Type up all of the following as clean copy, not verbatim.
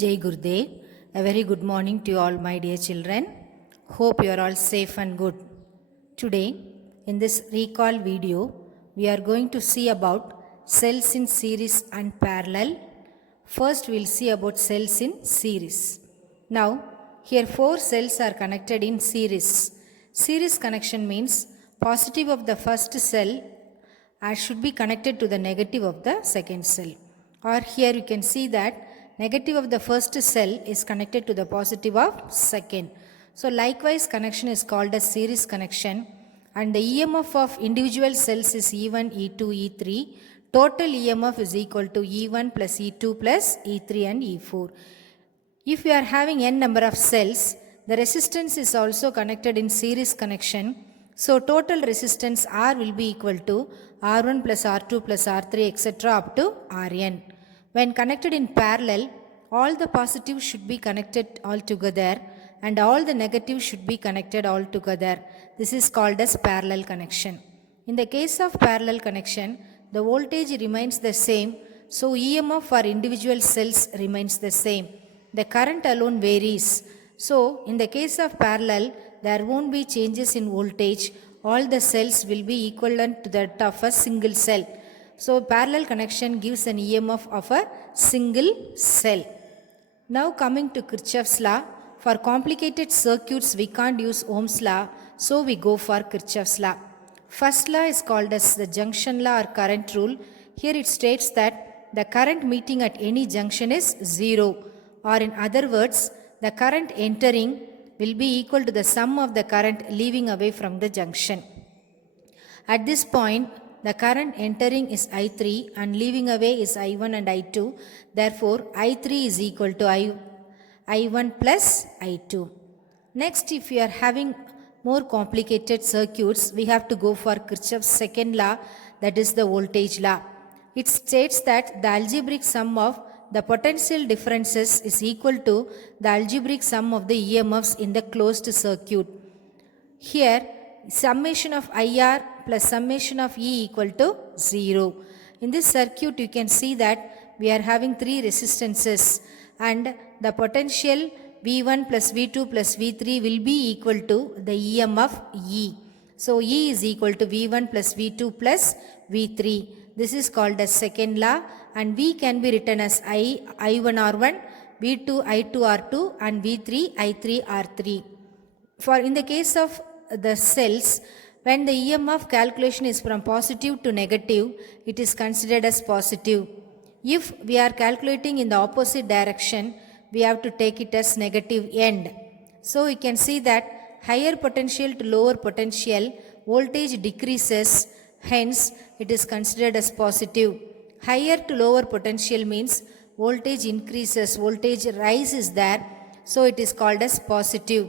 Jai Gurudev. A very good morning to you all, my dear children. Hope you are all safe and good. Today, in this recall video, we are going to see about cells in series and parallel. First, we'll see about cells in series. Now, here 4 cells are connected in series. Series connection means positive of the first cell should be connected to the negative of the second cell. Or here you can see that negative of the first cell is connected to the positive of second. So likewise connection is called as series connection, and the EMF of individual cells is E1, E2, E3. Total EMF is equal to E1 plus E2 plus E3 and E4. If we are having n number of cells, the resistance is also connected in series connection. So total resistance R will be equal to R1 plus R2 plus R3 etc. up to Rn. When connected in parallel, all the positives should be connected all together and all the negatives should be connected all together. This is called as parallel connection. In the case of parallel connection, the voltage remains the same, so EMF for individual cells remains the same. The current alone varies. So in the case of parallel, there won't be changes in voltage. All the cells will be equivalent to that of a single cell. So parallel connection gives an EMF of a single cell. Now coming to Kirchhoff's law. For complicated circuits we can't use Ohm's law, so we go for Kirchhoff's law. First law is called as the junction law or current rule. Here it states that the current meeting at any junction is 0, or in other words, the current entering will be equal to the sum of the current leaving away from the junction. At this point, the current entering is I3 and leaving away is I1 and I2. Therefore, I3 is equal to I1 plus I2. Next, if we are having more complicated circuits, we have to go for Kirchhoff's second law, that is the voltage law. It states that the algebraic sum of the potential differences is equal to the algebraic sum of the EMFs in the closed circuit. Here, summation of IR plus summation of E equal to 0. In this circuit, you can see that we are having 3 resistances and the potential V1 plus V2 plus V3 will be equal to the EMF E. So, E is equal to V1 plus V2 plus V3. This is called as second law, and V can be written as I1R1, V2 I2R2 and V3 I3R3. For in the case of the cells, when the EMF calculation is from positive to negative, it is considered as positive. If we are calculating in the opposite direction, we have to take it as negative end. So you can see that higher potential to lower potential, voltage decreases, hence it is considered as positive. Higher to lower potential means voltage increases, voltage rise is there, so it is called as positive.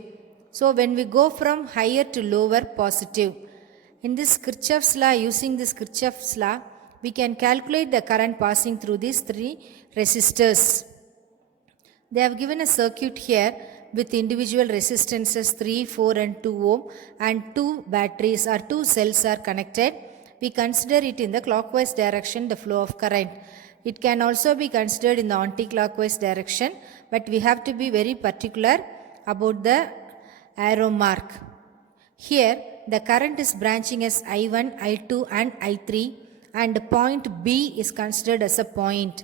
So when we go from higher to lower, positive. In this Kirchhoff's law, using this Kirchhoff's law, we can calculate the current passing through these 3 resistors. They have given a circuit here with individual resistances 3, 4 and 2 ohm, and 2 batteries or 2 cells are connected. We consider it in the clockwise direction, the flow of current. It can also be considered in the anti-clockwise direction, but we have to be very particular about the arrow mark. Here the current is branching as I1, I2 and I3, and point B is considered as a point.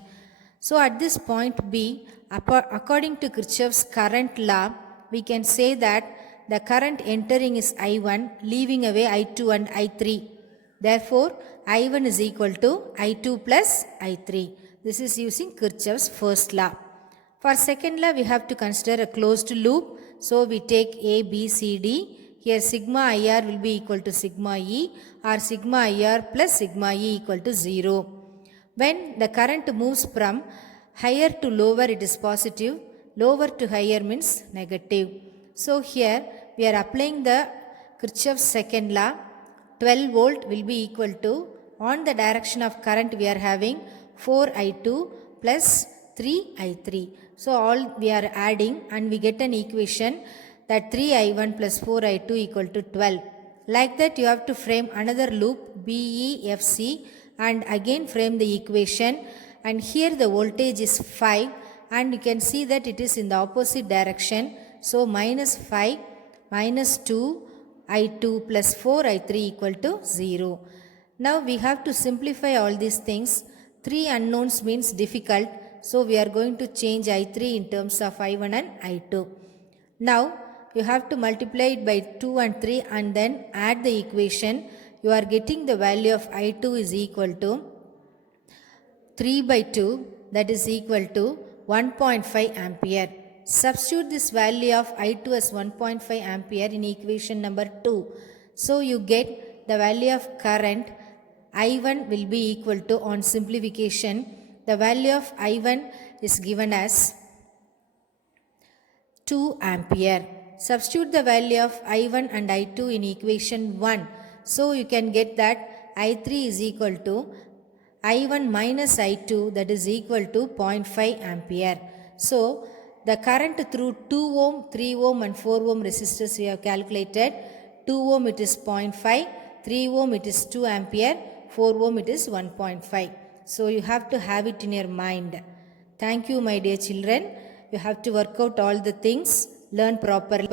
So at this point B, according to Kirchhoff's current law, we can say that the current entering is I1, leaving away I2 and I3. Therefore, I1 is equal to I2 plus I3. This is using Kirchhoff's first law. For second law, we have to consider a closed loop. So we take A, B, C, D. Here sigma IR will be equal to sigma E, or sigma IR plus sigma E equal to 0. When the current moves from higher to lower, it is positive. Lower to higher means negative. So here we are applying the Kirchhoff's second law. 12 volt will be equal to, on the direction of current we are having 4I2 plus 3I3. So all we are adding and we get an equation that 3I1 plus 4I2 equal to 12. Like that you have to frame another loop BEFC and again frame the equation, and here the voltage is 5 and you can see that it is in the opposite direction. So minus 5 minus 2 I2 plus 4 I3 equal to 0. Now we have to simplify all these things. 3 unknowns means difficult. So we are going to change I3 in terms of I1 and I2. Now you have to multiply it by 2 and 3 and then add the equation. You are getting the value of I2 is equal to 3 by 2, that is equal to 1.5 ampere. Substitute this value of I2 as 1.5 ampere in equation number 2. So you get the value of current I1 will be equal to, on simplification, the value of I1 is given as 2 ampere. Substitute the value of I1 and I2 in equation 1. So you can get that I3 is equal to I1 minus I2, that is equal to 0.5 ampere. So the current through 2 ohm, 3 ohm and 4 ohm resistors we have calculated. 2 ohm it is 0.5, 3 ohm it is 2 ampere, 4 ohm it is 1.5. So you have to have it in your mind. Thank you my dear children. You have to work out all the things, learn properly.